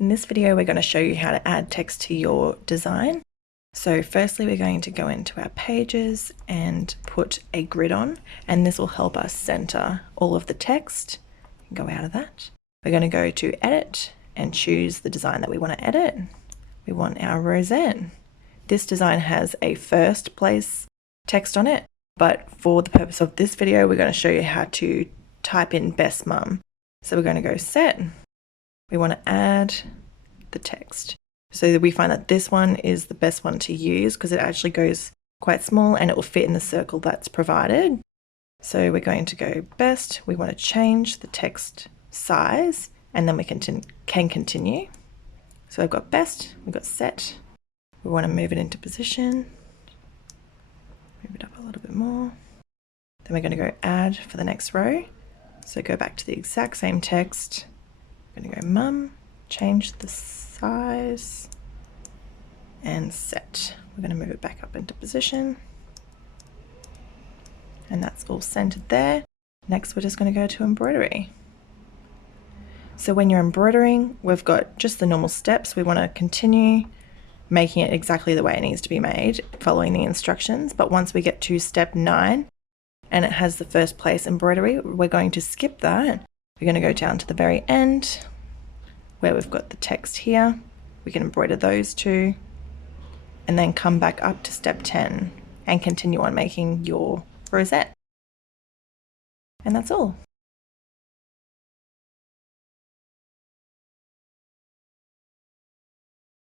In this video, we're going to show you how to add text to your design. So firstly, we're going to go into our pages and put a grid on, and this will help us center all of the text. Go out of that. We're going to go to edit and choose the design that we want to edit. We want our Rosette. This design has a first place text on it, but for the purpose of this video, we're going to show you how to type in best mum. So we're going to go set. We want to add the text. So that we find that this one is the best one to use because it actually goes quite small and it will fit in the circle that's provided. So we're going to go best. We want to change the text size and then we can continue. So I've got best, we've got set. We want to move it into position. Move it up a little bit more. Then we're going to go add for the next row. So go back to the exact same text. I'm going to go mum, change the size, and set. We're going to move it back up into position. And that's all centered there. Next, we're just going to go to embroidery. So when you're embroidering, we've got just the normal steps. We want to continue making it exactly the way it needs to be made, following the instructions. But once we get to step 9, and it has the first place embroidery, we're going to skip that. We're going to go down to the very end where we've got the text here. We can embroider those two and then come back up to step 10 and continue on making your rosette. And that's all.